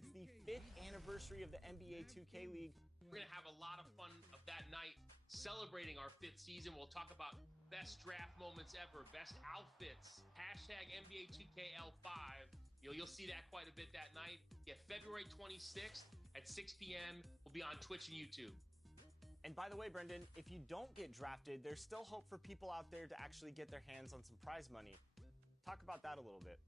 it's the 5th anniversary of the NBA 2K League. We're going to have a lot of fun of that night celebrating our 5th season. We'll talk about best draft moments ever, best outfits, hashtag NBA 2KL5. You'll see that quite a bit that night. Yeah, February 26th at 6 p.m. We'll be on Twitch and YouTube. And by the way, Brendan, if you don't get drafted, there's still hope for people out there to actually get their hands on some prize money. Talk about that a little bit.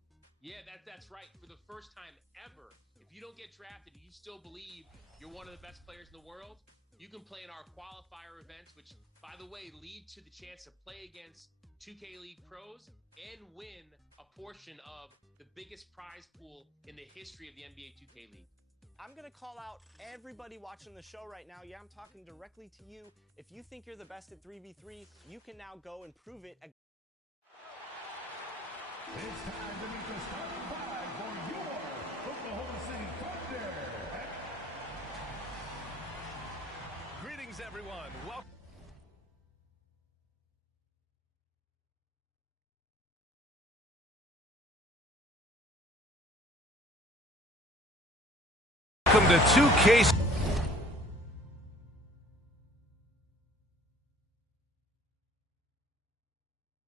Yeah, that's right. For the first time ever, if you don't get drafted, you still believe you're one of the best players in the world, you can play in our qualifier events, which, by the way, lead to the chance to play against 2K League pros and win a portion of the biggest prize pool in the history of the NBA 2K League. I'm going to call out everybody watching the show right now. Yeah, I'm talking directly to you. If you think you're the best at 3v3, you can now go and prove it. It's time to meet the starting five for your Oklahoma City Thunder. Greetings, everyone. Welcome. Welcome to 2K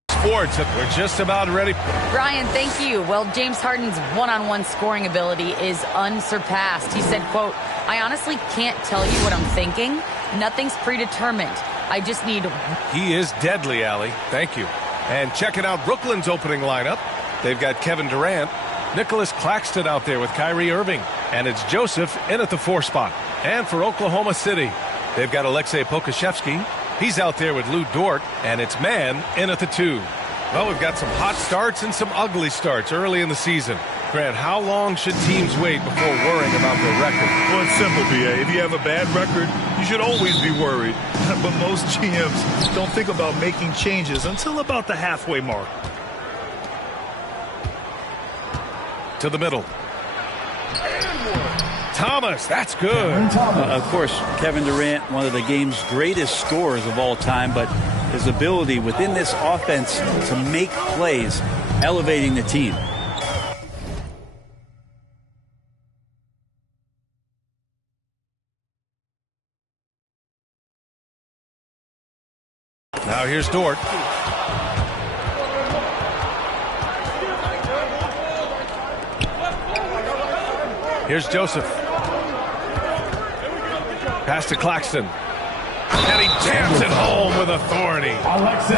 Sports. We're just about ready. Brian, thank you. Well, James Harden's one-on-one scoring ability is unsurpassed. He said, quote, "I honestly can't tell you what I'm thinking. Nothing's predetermined. I just need..." He is deadly, Allie. Thank you. And checking out Brooklyn's opening lineup. They've got Kevin Durant, Nicholas Claxton out there with Kyrie Irving, and it's Joseph in at the 4 spot. And for Oklahoma City, they've got Aleksej Pokusevski. He's out there with Lou Dort, and it's Mann in at the 2. Well, we've got some hot starts and some ugly starts early in the season. Grant, how long should teams wait before worrying about their record? Well, it's simple, B.A. If you have a bad record, you should always be worried. But most GMs don't think about making changes until about the halfway mark. To the middle. Thomas, that's good. Of course, Kevin Durant, one of the game's greatest scorers of all time, but his ability within this offense to make plays, elevating the team. Now here's Dort. Here's Joseph. Pass to Claxton. And he jams it home with authority.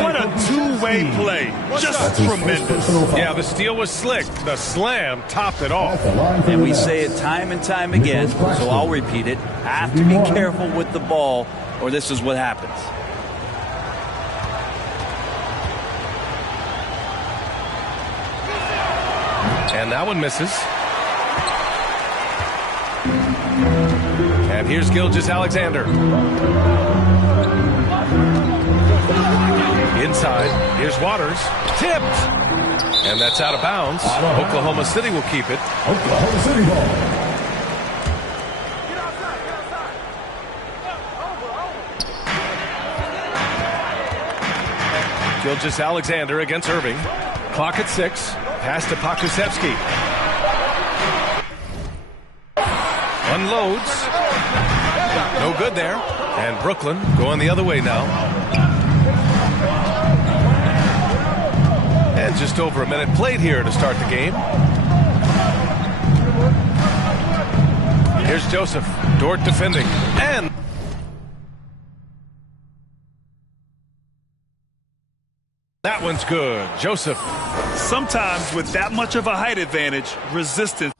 What a two-way play. Just tremendous. Yeah, the steal was slick. The slam topped it off. And we say it time and time again, so I'll repeat it. Have to be careful with the ball, or this is what happens. And that one misses. And here's Gilgeous-Alexander. Inside, here's Waters. Tipped! And that's out of bounds. Oklahoma City will keep it. Oklahoma City ball. Gilgeous-Alexander against Irving. Clock at 6. Pass to Pokusevski. Unloads. No good there. And Brooklyn going the other way now. And just over a minute played here to start the game. Here's Joseph. Dort defending. And that one's good. Joseph. Sometimes with that much of a height advantage, resistance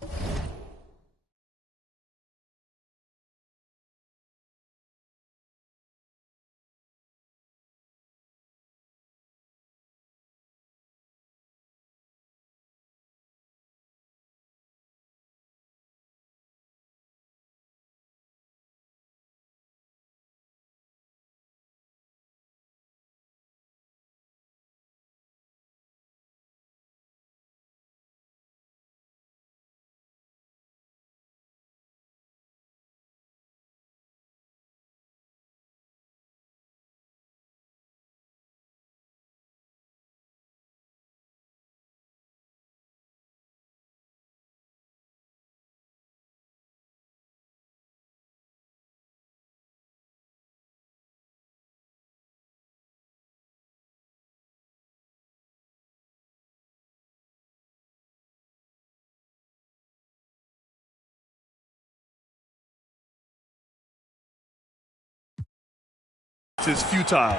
attempt is futile.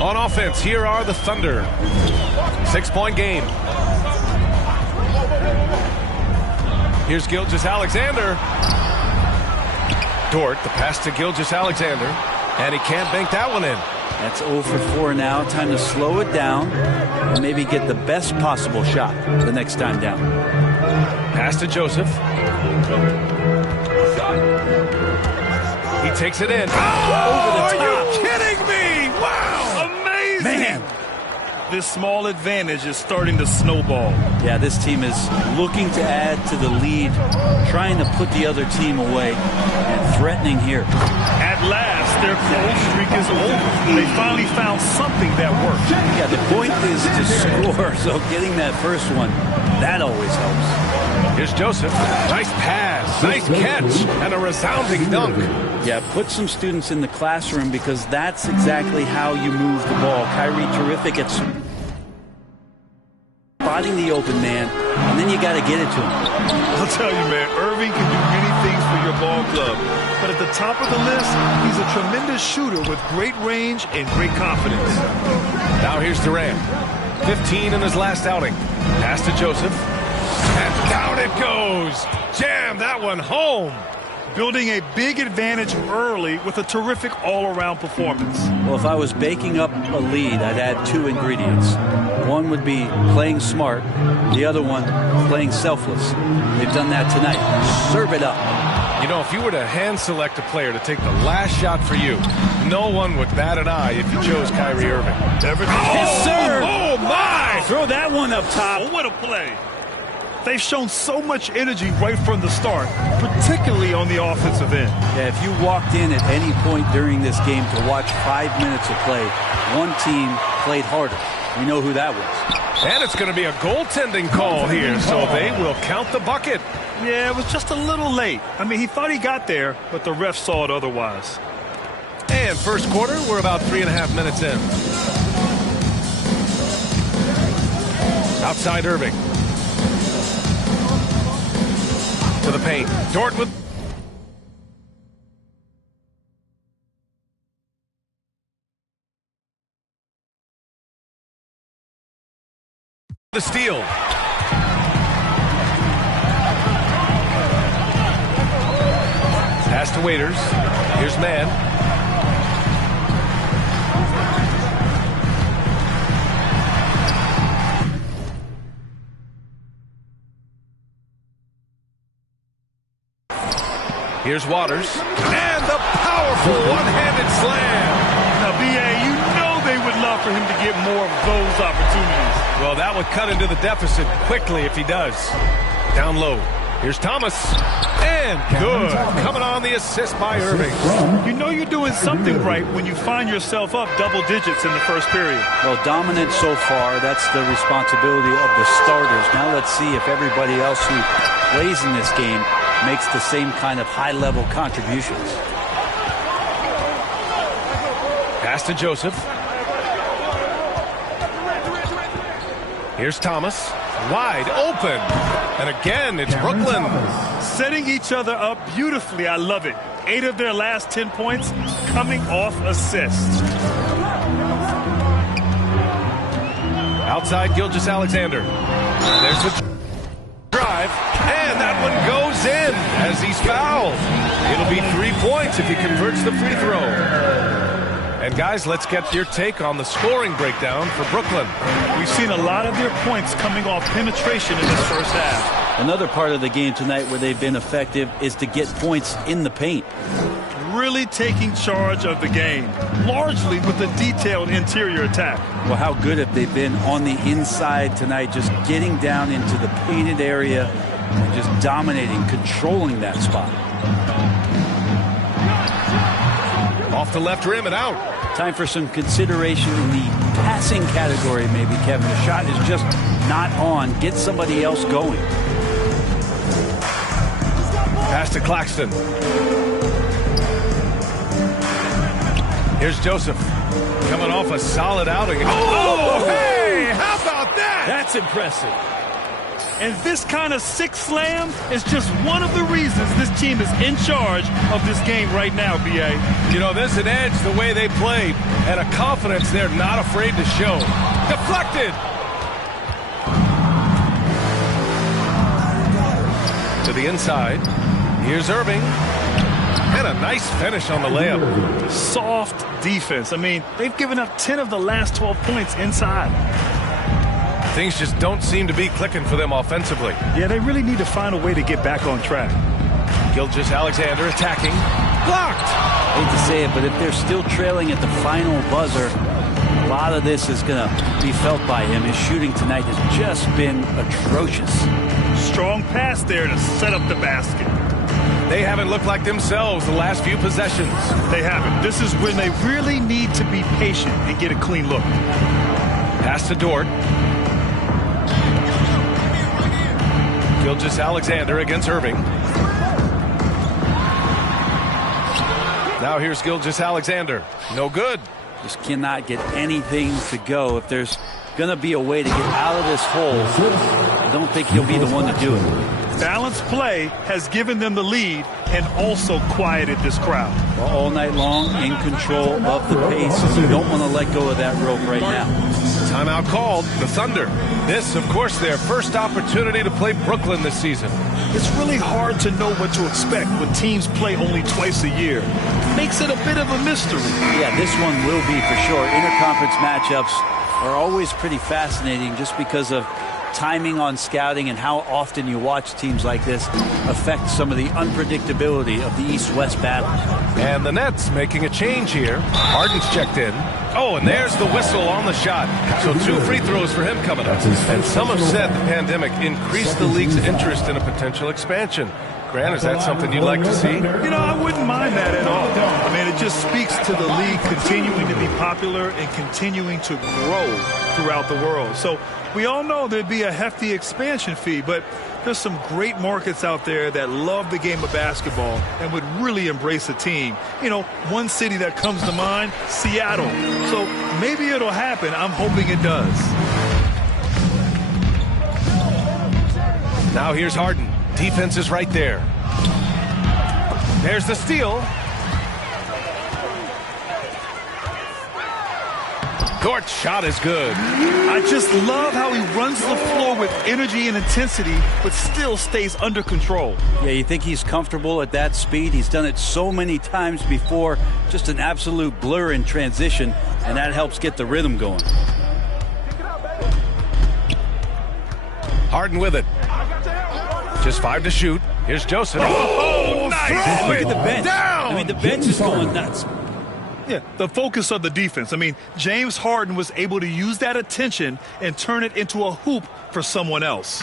On offense, here are the Thunder. 6-point game. Here's Gilgeous-Alexander. Dort, the pass to Gilgeous-Alexander. And he can't bank that one in. That's 0 for 4 now. Time to slow it down and maybe get the best possible shot the next time down. Pass to Joseph. He takes it in. Oh, are you kidding me? Wow! Amazing! Man! This small advantage is starting to snowball. Yeah, this team is looking to add to the lead, trying to put the other team away, and threatening here. At last, their cold streak is over. They finally found something that works. Yeah, the point is to score, so getting that first one, that always helps. Here's Joseph. Nice pass, nice catch, and a resounding dunk. Yeah, put some students in the classroom because that's exactly how you move the ball. Kyrie, terrific at spotting the open man, and then you got to get it to him. I'll tell you, man, Irving can do many things for your ball club. But at the top of the list, he's a tremendous shooter with great range and great confidence. Now here's Durant. 15 in his last outing. Pass to Joseph. And down it goes. Jam that one home. Building a big advantage early with a terrific all-around performance. Well, if I was baking up a lead, I'd add 2 ingredients. One would be playing smart. The other one, playing selfless. They've done that tonight. Serve it up. You know, if you were to hand select a player to take the last shot for you, no one would bat an eye if you chose Kyrie Irving. Yes, sir. Oh, my! Throw that one up top. Oh, what a play. They've shown so much energy right from the start, particularly on the offensive end. Yeah, if you walked in at any point during this game to watch 5 minutes of play, one team played harder. We know who that was. And it's going to be a goaltending call here, so they will count the bucket. Yeah, it was just a little late. I mean, he thought he got there, but the ref saw it otherwise. And first quarter, we're about 3.5 minutes in. Outside Irving. To the paint. Dort with... the steal. Pass to Waiters. Here's Mann. Here's Waters. And the powerful one-handed slam. Now, B.A., you know they would love for him to get more of those opportunities. Well, that would cut into the deficit quickly if he does. Down low. Here's Thomas. And good. Coming on the assist by Irving. You know you're doing something right when you find yourself up double digits in the first period. Well, dominant so far. That's the responsibility of the starters. Now let's see if everybody else who plays in this game makes the same kind of high-level contributions. Pass to Joseph. Here's Thomas. Wide open. And again, it's Brooklyn. Setting each other up beautifully. I love it. 8 of their last 10 points coming off assists. Outside Gilgeous-Alexander. There's the drive. And that one goes in as he's fouled. It'll be 3 points if he converts the free throw. And guys, let's get your take on the scoring breakdown for Brooklyn. We've seen a lot of their points coming off penetration in this first half. Another part of the game tonight where they've been effective is to get points in the paint. Really taking charge of the game, largely with a detailed interior attack. Well, how good have they been on the inside tonight, just getting down into the painted area and just dominating, controlling that spot. Off the left rim and out. Time for some consideration in the passing category, maybe, Kevin. The shot is just not on. Get somebody else going. Pass to Claxton. Here's Joseph. Coming off a solid outing. Oh, hey! How about that? That's impressive. And this kind of sick slam is just one of the reasons this team is in charge of this game right now, B.A. You know, there's an edge the way they play and a confidence they're not afraid to show. Deflected. To the inside. Here's Irving. And a nice finish on the layup. Soft defense. I mean, they've given up 10 of the last 12 points inside. Things just don't seem to be clicking for them offensively. Yeah, they really need to find a way to get back on track. Gilgeous-Alexander attacking. Blocked. I hate to say it, but if they're still trailing at the final buzzer, a lot of this is going to be felt by him. His shooting tonight has just been atrocious. Strong pass there to set up the basket. They haven't looked like themselves the last few possessions. They haven't. This is when they really need to be patient and get a clean look. Pass to Dort. Gilgeous-Alexander against Irving. Now here's Gilgeous-Alexander. No good. Just cannot get anything to go. If there's going to be a way to get out of this hole, I don't think he'll be the one to do it. Balanced play has given them the lead and also quieted this crowd. Well, all night long, in control of the pace. You don't want to let go of that rope right now. Timeout called. The Thunder. This, of course, their first opportunity to play Brooklyn this season. It's really hard to know what to expect when teams play only twice a year. Makes it a bit of a mystery. Yeah, this one will be for sure. Interconference matchups are always pretty fascinating just because of timing on scouting and how often you watch teams like this affect some of the unpredictability of the East-West battle. And the Nets making a change here. Harden's checked in. Oh, and there's the whistle on the shot. So 2 free throws for him coming up. And some have said the pandemic increased the league's interest in a potential expansion. Grant, is that something you'd like to see? You know, I wouldn't mind that at all. I mean, it just speaks to the league continuing to be popular and continuing to grow throughout the world. So we all know there'd be a hefty expansion fee, but there's some great markets out there that love the game of basketball and would really embrace a team. You know, one city that comes to mind, Seattle. So maybe it'll happen. I'm hoping it does. Now here's Harden. Defense is right there. There's the steal. Dort's shot is good. I just love how he runs the floor with energy and intensity, but still stays under control. Yeah, you think he's comfortable at that speed? He's done it so many times before. Just an absolute blur in transition, and that helps get the rhythm going. Harden with it. Just 5 to shoot. Here's Joseph. Oh, nice! Look at the bench. Down! I mean, the bench is going nuts. Yeah, the focus of the defense. I mean, James Harden was able to use that attention and turn it into a hoop for someone else.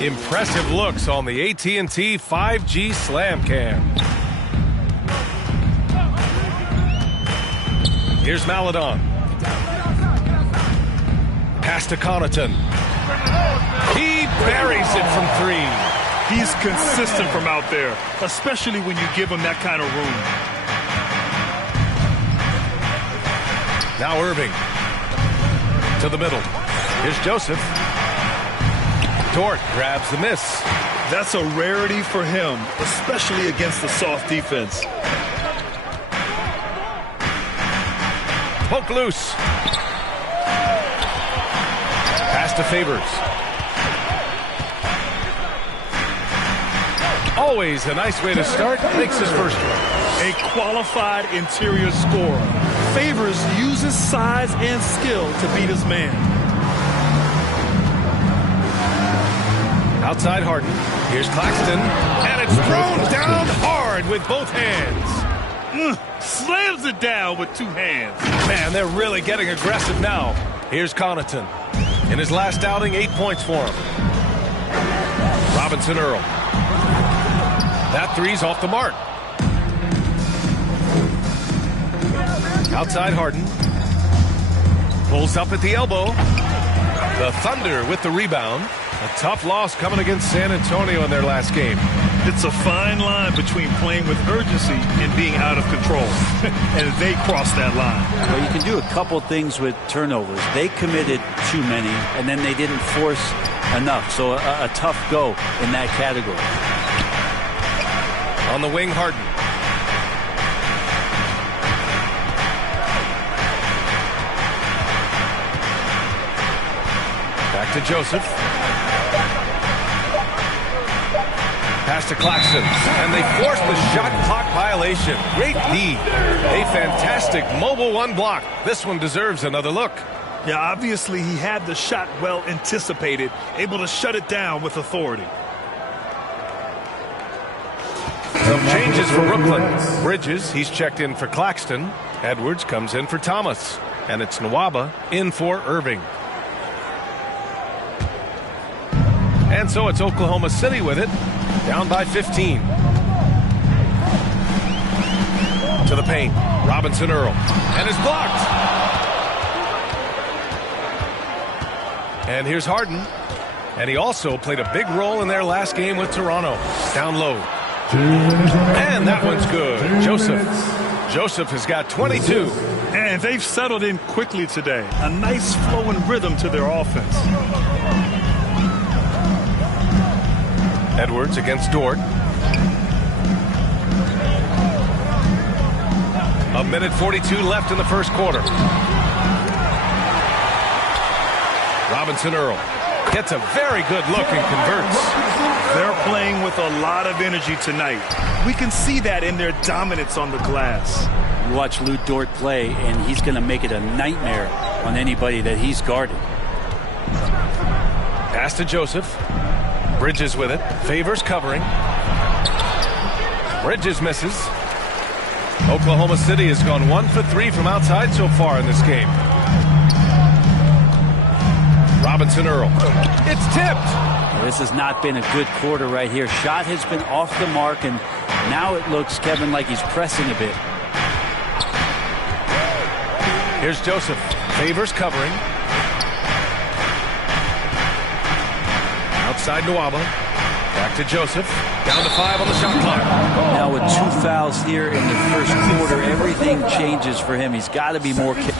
Impressive looks on the AT&T 5G Slam Cam. Here's Maledon. Pass to Connaughton. He buries it from 3. He's consistent from out there, especially when you give him that kind of room. Now Irving. To the middle. Here's Joseph. Dort grabs the miss. That's a rarity for him, especially against the soft defense. Poke loose. Pass to Favors. Always a nice way to start. Makes his first one. A qualified interior scorer. Favors uses size and skill to beat his man. Outside Harden. Here's Claxton. And it's thrown down hard with both hands. Slams it down with 2 hands. Man, they're really getting aggressive now. Here's Connaughton. In his last outing, 8 points for him. Robinson Earl. That 3's off the mark. Outside Harden. Pulls up at the elbow. The Thunder with the rebound. A tough loss coming against San Antonio in their last game. It's a fine line between playing with urgency and being out of control. And they crossed that line. Well, you can do a couple things with turnovers. They committed too many, and then they didn't force enough. So a tough go in that category. On the wing, Harden. Back to Joseph. Pass to Claxton. And they force the shot clock violation. Great D. A fantastic mobile one block. This one deserves another look. Yeah, obviously he had the shot well anticipated, able to shut it down with authority. Some changes for Brooklyn. Bridges, he's checked in for Claxton. Edwards comes in for Thomas. And it's Nwaba in for Irving. And so it's Oklahoma City with it, down by 15. To the paint, Robinson Earl. And is blocked. And here's Harden. And he also played a big role in their last game with Toronto. Down low. And that one's good. Joseph has got 22. And they've settled in quickly today. A nice flowing rhythm to their offense. Edwards against Dort. A minute 42 left in the first quarter. Robinson Earl gets a very good look and converts. They're playing with a lot of energy tonight. We can see that in their dominance on the glass. You watch Lou Dort play, and he's going to make it a nightmare on anybody that he's guarding. Pass to Joseph. Bridges with it. Favors covering. Bridges misses. Oklahoma City has gone 1 for 3 from outside so far in this game. Robinson Earl. It's tipped. This has not been a good quarter right here. Shot has been off the mark, and now it looks, Kevin, like he's pressing a bit. Here's Joseph. Favors covering. Outside Nwaba. Back to Joseph. Down to 5 on the shot clock. Now with 2 fouls here in the first quarter, everything changes for him. He's got to be more careful.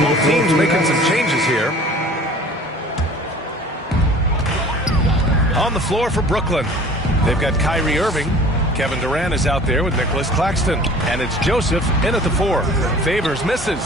Both teams making some changes here. On the floor for Brooklyn, they've got Kyrie Irving. Kevin Durant is out there with Nicholas Claxton. And it's Joseph in at the 4. Favors misses.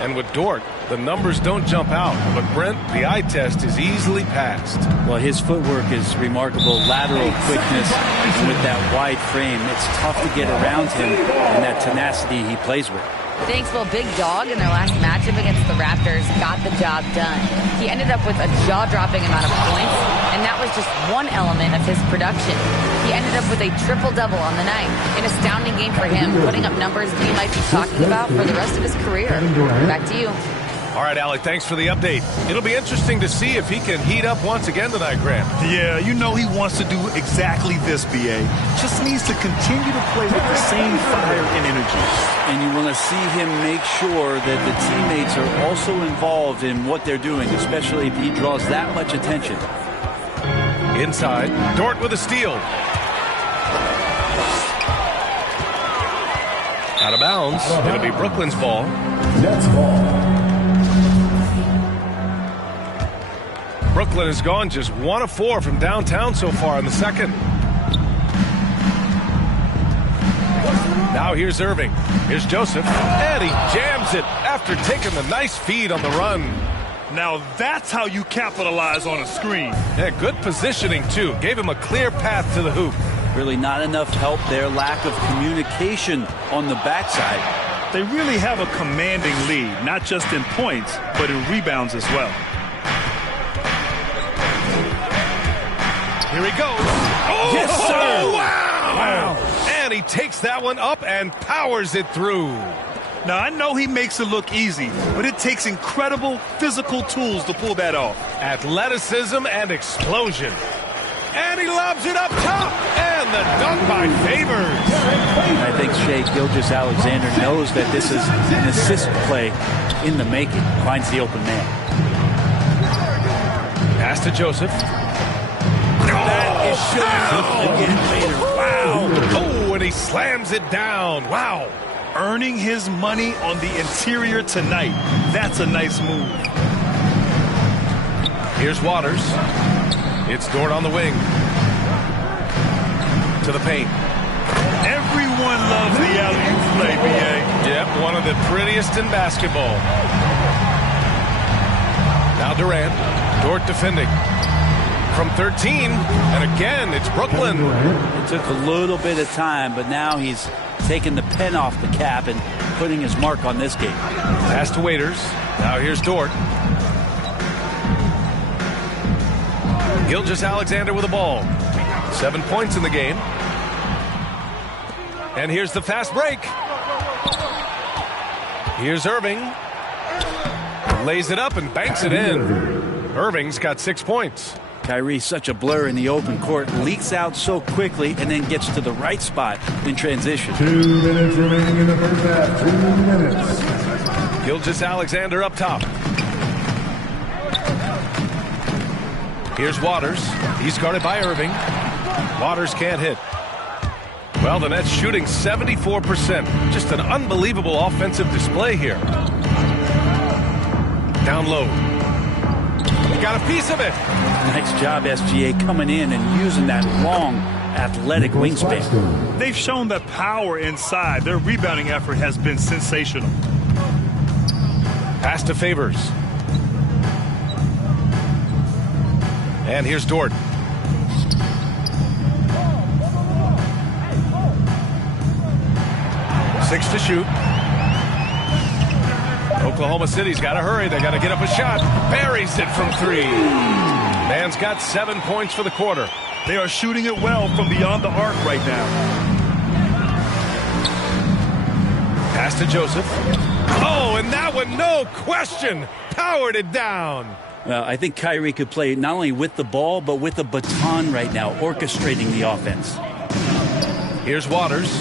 And with Dort, the numbers don't jump out. But Brent, the eye test is easily passed. Well, his footwork is remarkable. Lateral quickness. And with that wide frame, it's tough to get around him and that tenacity he plays with. Thanks, well, Big Dog in their last matchup against the Raptors got the job done. He ended up with a jaw-dropping amount of points, and that was just one element of his production. He ended up with a triple-double on the night. An astounding game for him, putting up numbers we might be talking about for the rest of his career. Back to you. All right, Alec, thanks for the update. It'll be interesting to see if he can heat up once again tonight, Grant. Yeah, you know he wants to do exactly this, B.A. Just needs to continue to play with the same fire and energy. And you want to see him make sure that the teammates are also involved in what they're doing, especially if he draws that much attention. Inside, Dort with a steal. Out of bounds. It'll be Brooklyn's ball. Nets ball. Brooklyn has gone just 1 of 4 from downtown so far in the second. Now here's Irving. Here's Joseph. And he jams it after taking the nice feed on the run. Now that's how you capitalize on a screen. Yeah, good positioning, too. Gave him a clear path to the hoop. Really not enough help there. Lack of communication on the backside. They really have a commanding lead, not just in points, but in rebounds as well. Here he goes. Oh, yes, sir. Oh, wow. And he takes that one up and powers it through. Now, I know he makes it look easy, but it takes incredible physical tools to pull that off. Athleticism and explosion. And he lobs it up top. And the dunk by Favors. I think Shai Gilgeous-Alexander knows that this is an assist play in the making. Finds the open man. Pass to Joseph. That is showing again later. Wow. slams it down. Wow. Earning his money on the interior tonight. That's a nice move. Here's Waters. It's Dort on the wing. To the paint. Everyone loves the alley-oop play, B.A. Yep, one of the prettiest in basketball. Now Durant. Dort defending. From 13, and again, it's Brooklyn. It took a little bit of time, but now he's taking the pen off the cap and putting his mark on this game. Pass to Waiters. Now here's Dort. Gilgeous-Alexander with the ball. 7 points in the game. And here's the fast break. Here's Irving. Lays it up and banks it in. Irving's got 6 points. Kyrie, such a blur in the open court, leaks out so quickly and then gets to the right spot in transition. 2 minutes remaining in the first half. 2 minutes. Gilgeous-Alexander up top. Here's Waters. He's guarded by Irving. Waters can't hit. Well, the Nets shooting 74%. Just an unbelievable offensive display here. Down low. Got a piece of it. Nice job, SGA, coming in and using that long, athletic wingspan. They've shown the power inside. Their rebounding effort has been sensational. Pass to Favors. And here's Dort. Six to shoot. Oklahoma City's got to hurry. They got to get up a shot. Buries it from 3. Man's got 7 points for the quarter. They are shooting it well from beyond the arc right now. Pass to Joseph. Oh, and that one, no question, powered it down. Well, I think Kyrie could play not only with the ball, but with the baton right now, orchestrating the offense. Here's Waters.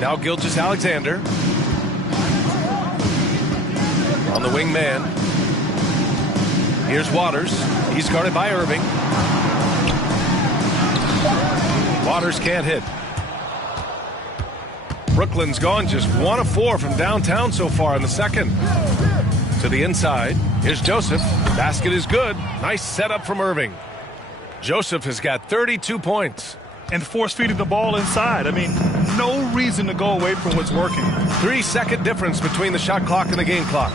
Now Gilgeous-Alexander. On the wing man. Here's Waters. He's guarded by Irving. Waters can't hit. Brooklyn's gone just 1 of 4 from downtown so far in the second. To the inside. Here's Joseph. Basket is good. Nice setup from Irving. Joseph has got 32 points. And force-feeding the ball inside. I mean, no reason to go away from what's working. 3-second difference between the shot clock and the game clock.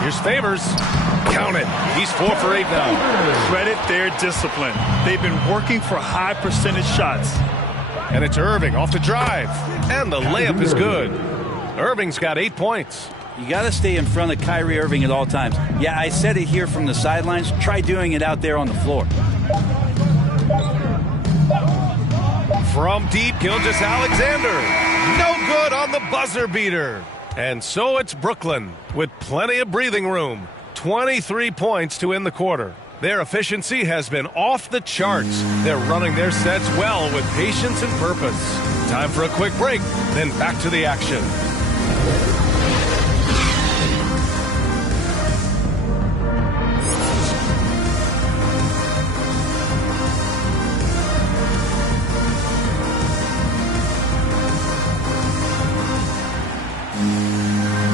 Here's Favors. Count it. He's 4 for 8 now. Credit their discipline. They've been working for high percentage shots. And it's Irving off the drive. And the layup is good. Irving's got 8 points. You got to stay in front of Kyrie Irving at all times. Yeah, I said it here from the sidelines. Try doing it out there on the floor. From deep, Gilgeous-Alexander. No good on the buzzer beater. And so it's Brooklyn with plenty of breathing room. 23 points to end the quarter. Their efficiency has been off the charts. They're running their sets well with patience and purpose. Time for a quick break, then back to the action.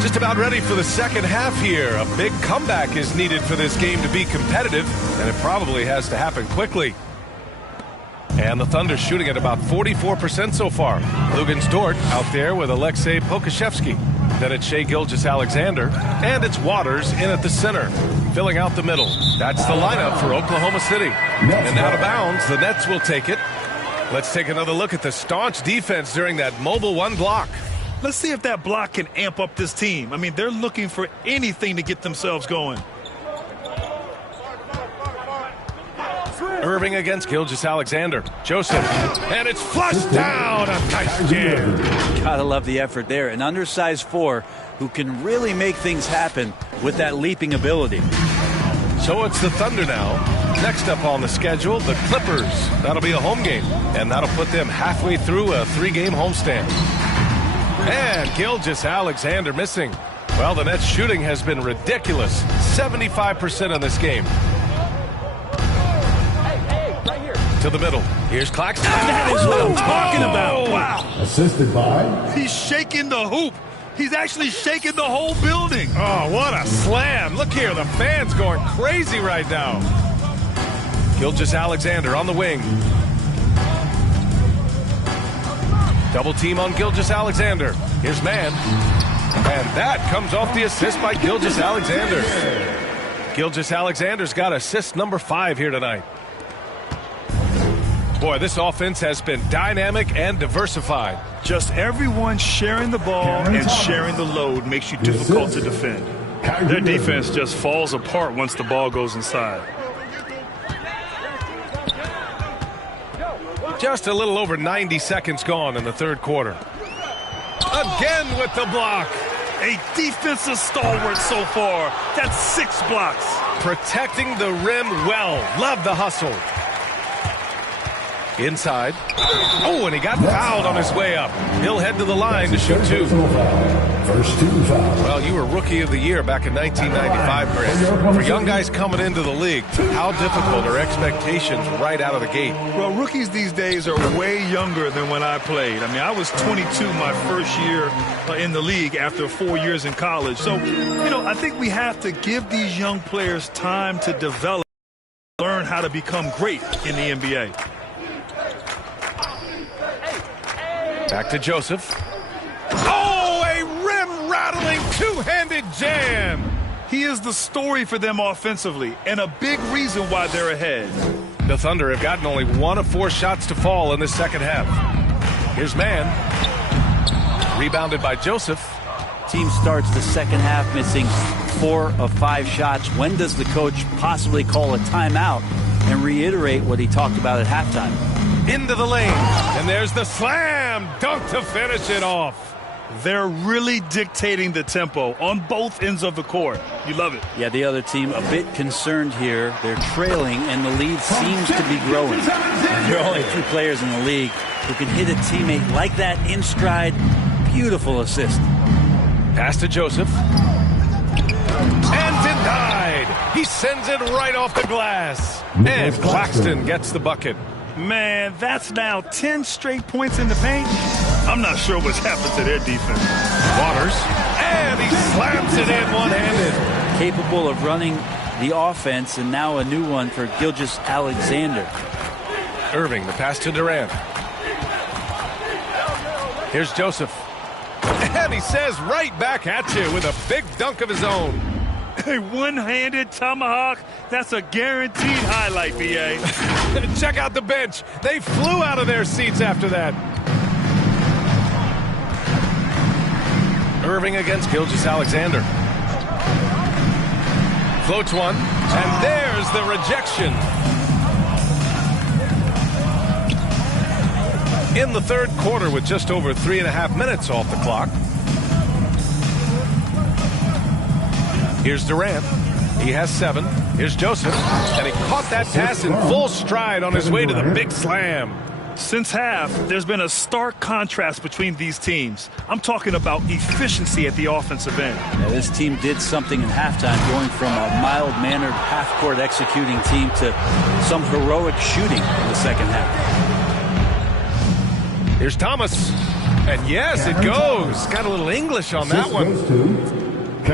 Just about ready for the second half here. A big comeback is needed for this game to be competitive, and it probably has to happen quickly. And the Thunder shooting at about 44% so far. Luguentz Dort out there with Aleksej Pokusevski. Then it's Shai Gilgeous-Alexander, and it's Waters in at the center, filling out the middle. That's the lineup for Oklahoma City. And out of bounds, the Nets will take it. Let's take another look at the staunch defense during that mobile 1 block. Let's see if that block can amp up this team. I mean, they're looking for anything to get themselves going. Irving against Gilgeous-Alexander. Joseph, and it's flushed down. A nice jam. Gotta love the effort there. An undersized 4 who can really make things happen with that leaping ability. So it's the Thunder now. Next up on the schedule, the Clippers. That'll be a home game, and that'll put them halfway through a 3-game homestand. And Gilgeous-Alexander missing. Well, the Nets shooting has been ridiculous. 75% in this game. to the middle. Here's Claxton. That is what I'm talking about. Wow. Assisted by He's shaking the hoop. He's actually shaking the whole building. Oh, what a slam. Look here, the fans going crazy right now. Gilgeous-Alexander on the wing. Double team on Gilgeous-Alexander. Here's Mann. And that comes off the assist by Gilgeous-Alexander. Gilgeous-Alexander's got assist number 5 here tonight. Boy, this offense has been dynamic and diversified. Just everyone sharing the ball and sharing the load makes you difficult to defend. Their defense just falls apart once the ball goes inside. Just a little over 90 seconds gone in the third quarter. Again with the block. A defensive stalwart so far. That's 6 blocks. Protecting the rim well. Love the hustle. Inside. Oh, and he got fouled on his way up. He'll head to the line to shoot 2. First 2 fouls. Well, you were Rookie of the Year back in 1995, Grant. For young guys coming into the league, how difficult are expectations right out of the gate? Well, rookies these days are way younger than when I played. I mean, I was 22 my first year in the league after 4 years in college. So, I think we have to give these young players time to develop, learn how to become great in the NBA. Back to Joseph. Oh, a rim-rattling two-handed jam. He is the story for them offensively and a big reason why they're ahead. The Thunder have gotten only 1 of 4 shots to fall in the second half. Here's Mann. Rebounded by Joseph. Team starts the second half missing 4 of 5 shots. When does the coach possibly call a timeout and reiterate what he talked about at halftime? Into the lane, and there's the slam dunk to finish it off. They're really dictating the tempo on both ends of the court. You love it. Yeah, the other team a bit concerned here. They're trailing, and the lead seems to be growing. There are only 2 players in the league who can hit a teammate like that in stride. Beautiful assist. Pass to Joseph. And denied. He sends it right off the glass. And Claxton gets the bucket. Man, that's now 10 straight points in the paint. I'm not sure what's happened to their defense. Waters, and he slams it in one-handed. Capable of running the offense, and now a new one for Gilgeous-Alexander. Irving, the pass to Durant. Here's Joseph. And he says right back at you with a big dunk of his own. A one-handed tomahawk, that's a guaranteed highlight, B.A. Check out the bench. They flew out of their seats after that. Irving against Gilgeous-Alexander. Floats one, and there's the rejection. In the third quarter with just over 3.5 minutes off the clock. Here's Durant. He has 7. Here's Joseph. And he caught that pass in full stride on his way to the big slam. Since half, there's been a stark contrast between these teams. I'm talking about efficiency at the offensive end. Yeah, this team did something in halftime, going from a mild-mannered half-court executing team to some heroic shooting in the second half. Here's Thomas. And yes, it goes. Got a little English on that one.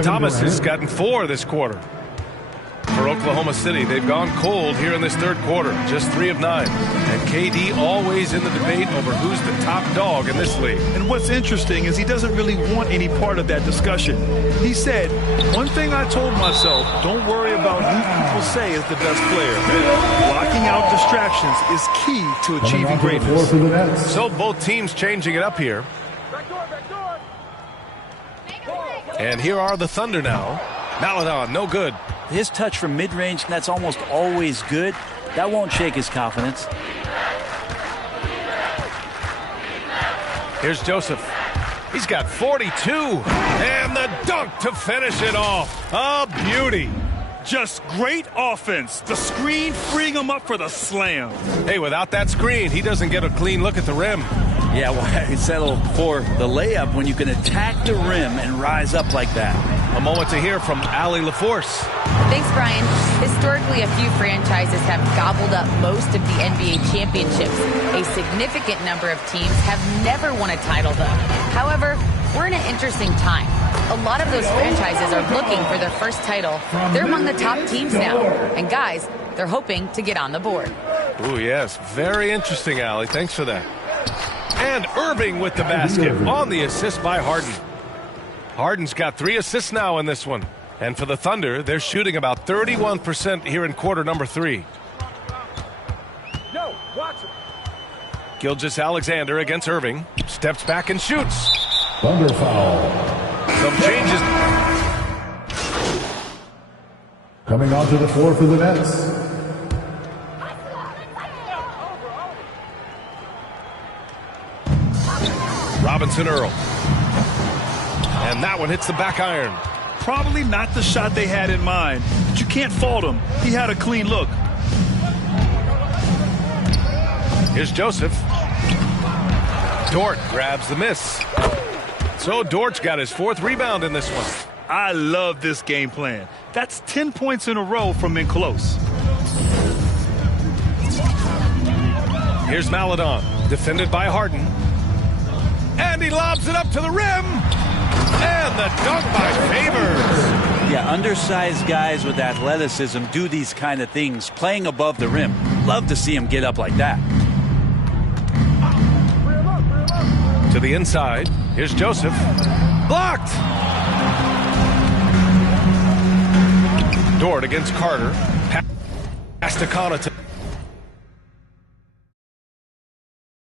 Thomas has gotten 4 this quarter. For Oklahoma City, they've gone cold here in this third quarter. Just 3 of 9. And KD always in the debate over who's the top dog in this league. And what's interesting is he doesn't really want any part of that discussion. He said, one thing I told myself, don't worry about who people say is the best player. Blocking out distractions is key to achieving greatness. So both teams changing it up here. And here are the Thunder now. Maledon, no good. His touch from mid-range, that's almost always good. That won't shake his confidence. Here's Joseph. He's got 42. And the dunk to finish it off. A beauty. Just great offense. The screen freeing him up for the slam. Hey, without that screen, he doesn't get a clean look at the rim. Yeah, why settle for the layup when you can attack the rim and rise up like that? A moment to hear from Allie LaForce. Thanks, Brian. Historically, a few franchises have gobbled up most of the NBA championships. A significant number of teams have never won a title, though. However, we're in an interesting time. A lot of those franchises are looking for their first title. They're among the top teams now. And guys, they're hoping to get on the board. Ooh, yes. Very interesting, Allie. Thanks for that. And Irving with the basket on the assist by Harden. Harden's got 3 assists now in this one. And for the Thunder, they're shooting about 31% here in quarter number 3. No, watch him. Gilgeous-Alexander against Irving. Steps back and shoots. Thunder foul. Some changes. Coming onto the floor for the Nets. Robinson Earl. And that one hits the back iron. Probably not the shot they had in mind, but you can't fault him. He had a clean look. Here's Joseph. Dort grabs the miss. So Dort's got his 4th rebound in this one. I love this game plan. That's 10 points in a row from in close. Here's Maledon, defended by Harden. And he lobs it up to the rim. And the dunk by Favors. Yeah, undersized guys with athleticism do these kind of things, playing above the rim. Love to see him get up like that. To the inside. Here's Joseph. Blocked. Dort against Carter. Pass to Connaughton.